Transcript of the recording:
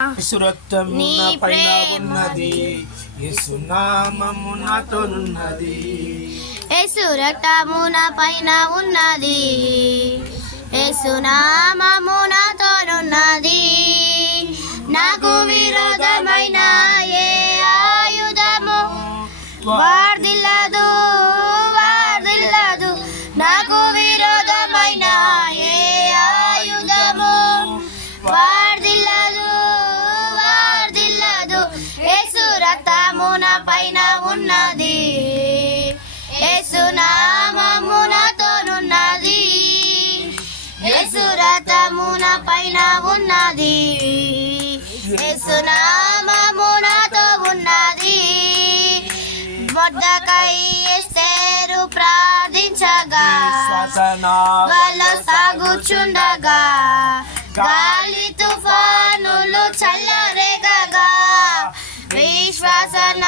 యేసు పైన ఉన్నది, యేసు నామము నాతోనున్నది. యేసు రక్తము నా పైన ఉన్నది, యేసు నామము నాతోనున్నది. నాకు విరోధమైన ఏ ఆయుధము వార్దిల్లదు, వార్దిల్లదు. నాకు విరోధమైన ఏ ఆయుధము వార్దిల్లదు, వార్దిల్లదు. యేసు రక్తము నా పైన ఉన్నది, యేసు నామము నాతోనున్నది. యేసు రక్తము నా పైన ఉన్నది, యేసు నామము నాతో ఉన్నది. మొర్దెకై ఎస్తేరు ప్రార్థించగా వాళ్ళు సాగుచుండగా, గాలి తుఫానులు చల్లరేగగా, విశ్వాస